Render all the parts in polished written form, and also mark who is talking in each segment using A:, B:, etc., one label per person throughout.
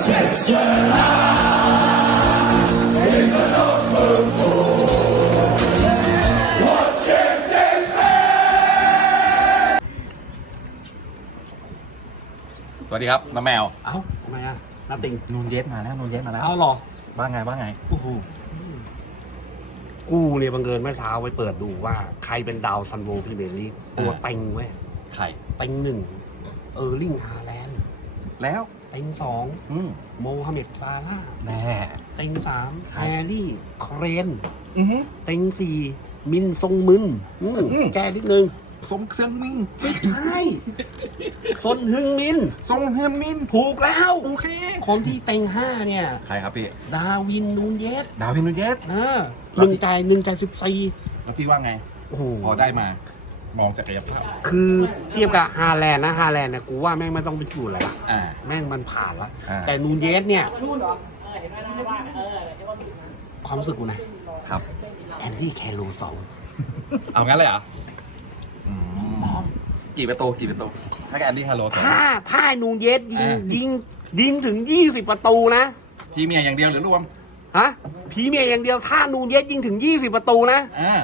A: สวัสดีครับน้าแมว
B: เอ้าทำไมอ่ะน้าติง
A: นูนเยสมาแล้วนูนเยสมาแล้ว
B: เอาหรอ
A: ว่าไง
B: โอ้โหกูเนี่ยบังเอิญเมื่อเช้าไปเปิดดูว่าใครเป็นดาวซันโวพรีเมียร์ลีกตัวเต็งเว้ย
A: ใคร
B: เต็งหนึ่งลิงฮาแลนด์
A: แล้ว
B: เต็งสองโมฮัมเหม็ดซาร่า
A: แน่
B: เต็งสามแฮร์รี่เครนเต็งสี่มินซงมึนแกนิดนึง
A: สมเซียงมิน
B: ไม่ใช่ซนฮึงมิน
A: ซงเฮียมิน
B: ถูกแล้ว
A: โอเค
B: คนที่เต็งห้าเนี่ย
A: ใครครับพี่
B: ดาวินนูนเยส
A: นูนเยส
B: 1 จ่าย14
A: แล้วพี่ว่าไงพอได้มามองศักยภาพ
B: คือเทียบกับฮาแลนด์เนี่ยกูว่าแม่งไม่ต้องไปอยู่แล้วล่ะแม่งมันผ่านแล้วแต่นูนเยสเนี่ยความรู้สึกกูนะครับแอนดี้แคโร2
A: เอางั้นเลยเหรอกี่ประตูถ้าแอนดี้ฮาโล
B: ถ้านูนเยสยิงถึง20ประตูนะ
A: พรีเมียร์อย่างเดียวหรือรวม
B: พรีเมียร์อย่างเดียวถ้านูนเยสยิงถึง20ประตูนะ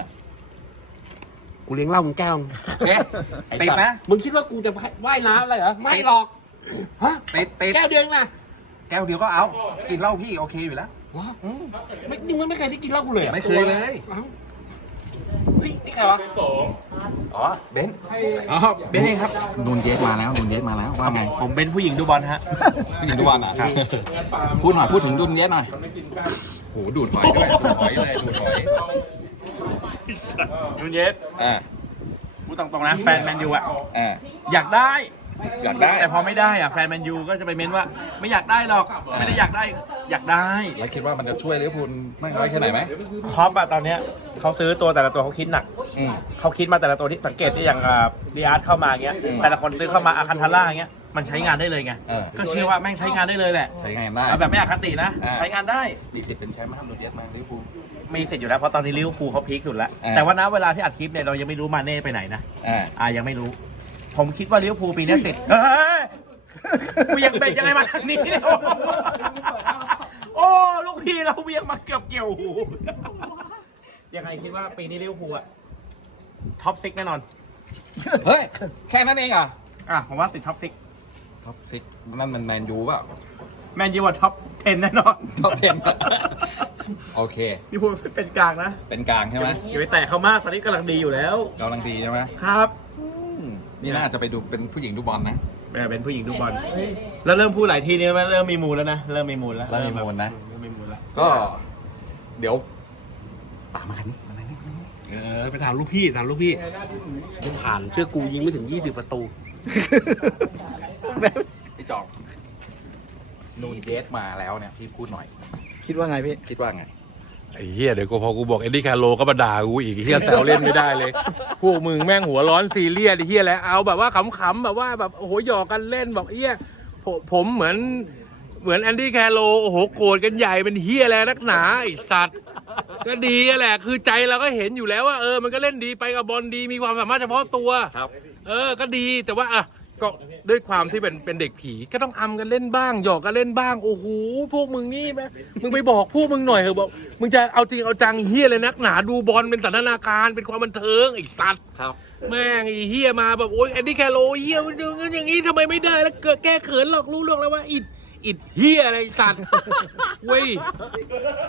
B: กูเลี้ยงเหล้ามึงแก้ว
A: ติดนะ
B: มึงคิดว่ากูจะว่ายน้ำอะไรเหรอไม่หรอก
A: ติด
B: แก้วเดียวนะ
A: แก้วเดียวก็เอากินเหล้าพี่โอเคอยู่แล้ว
B: ไม่เคยได้กินเหล้ากูเลย
A: ไม่เคยเลย
B: นี่ใครวะ
A: อ๋อเบน
C: เบนเองครับ
A: นูนเยสมาแล้วว่าไง
C: ผมเป็นผู้หญิงดูบอลฮะ
A: ผู้หญิงดูบอลอ่ะพูดถึงนูนเยสหน่อยโหดูดหอยด้วยดูดหอย
C: นูนเยสพูดตรงๆนะแฟนแมนยูอ่ะอยากได้ แต่พอไม่ได้อ่ะแฟนแมนยูก็จะไปเม้นว่าไม่อยากได้หรอกไม่ได้อยากได้
A: แล้วคิดว่ามันจะช่วยลิเวอร์พูลมากน้อยแค่ไหนไหม
C: ครอปอะตอนเนี้ยเขาซื้อตัวแต่ละตัวเขาคิดหนักเขาคิดมาแต่ละตัวที่สังเกตที่อย่างดีอาร์ตเข้ามาเงี้ยแต่ละคนซื้อเข้ามาอาคันทาร่าเงี้ยมันใช้งานได้เลยไงก็เชื่อว่าแม่งใช้งานได้เลยแหละ
A: ใช้งานได้
C: แบบไม่อคตินะใช้งานได้
A: มีสิทธิ์เป็นแชมป์มาทำโดดเด่นมาลิเวอร์พูล
C: มีสิทธิ์อยู่แล้วเพราะตอนนี้ลิเวอร์พูลเขาพีคสุดแล้วแต่ว่านะเวลาที่อัดคลิปเนี่ยเรายังไม่รู้มาเน่ไปไหนนะยังไม่รู้ผมคิดว่าลิเวอร์พูลปีนี้ติดกูยังเป็นยังไงมาทางนี้เนี่ยโอ้ลูกพี่เราเวียงมาเกือบเกี่ยวหูยังไงคิดว่าปีนี้ลิเวอร์พูลอะท็อป6แน่นอน
A: เฮ้ยแค่นั้นเอง
C: ผมว่าติดท็อป
A: 6นั่นมันแมนยูป่ะ
C: แมนยูว่าท็อป10แน่นอน
A: ท็อป10โอเค
C: ลิเวอร์พูลเป็นกลางนะ
A: เป็นกลางใช่ไหม
C: อย่าไปแตะเขามากตอนนี้กำลังดีอยู่แล้ว
A: กำลังดีใช่ไหม
C: ครับ
A: นี่น่าจะไปดูเป็นผู้หญิงดูบอลนะ
C: เป็นผู้หญิงดูบอลแล้วเริ่มพูดหลายทีนี้เริ่มมีมูลแล้วนะเริ่มมีมูลแล้ว
A: ก็เดี๋ยวตามมาคันนี้
B: ไปถามลูกพี่กูผ่านเชื่อกูยิงไม่ถึง20ประตู
A: พี่จอกนูนเยสมาแล้วเนี่ยพี่พูดหน่อย
D: คิดว่าไงพี่
A: คิดว่าไง
D: ไอ้เฮียเดี๋ยวพอกูบอกเอ็ดดี้คาร์โลก็มาด่ากูอีกเฮียแซวเล่นไม่ได้เลยพวกมึงแม่งหัวร้อนซีเรียสเฮียแล้วเอาแบบว่าขำๆแบบว่าแบบโอ้โหหยอกกันเล่นแบบเฮียผมเหมือนแอนดี้แคร์โลโอ้โหโกรธกันใหญ่เป็นเฮียแล้วนักหนาไอ้สัตว์ก็ดีแหละคือใจเราก็เห็นอยู่แล้วว่ามันก็เล่นดีไปกับบอลดีมีความสามารถเฉพาะตัว
A: ครับ
D: ก็ดีแต่ว่าก็ด้วยความที่เป็นเด็กผีก็ต้องอำกันเล่นบ้างหยอกกันเล่นบ้างโอ้โหพวกมึงนี่แม่มึงไปบอกพวกมึงหน่อยเถอะบอกมึงจะเอาจริงเอาจังเฮียเลยนักหนาดูบอลเป็นสันทนาการเป็นความบันเทิงไอ้สัตว์
A: ครับ
D: แม่งไอ้เฮียมาแบบโอ๊ยแอนดี้แคโรเฮียอย่างงี้ทำไมไม่ได้แล้วเกิดแก้เขินหรอกรู้เรื่องแล้วว่าอิดเฮียอะไรสัตว์เว้ย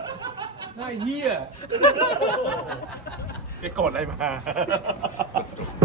D: น่าเฮีย
C: ไปโกรธอะไรมา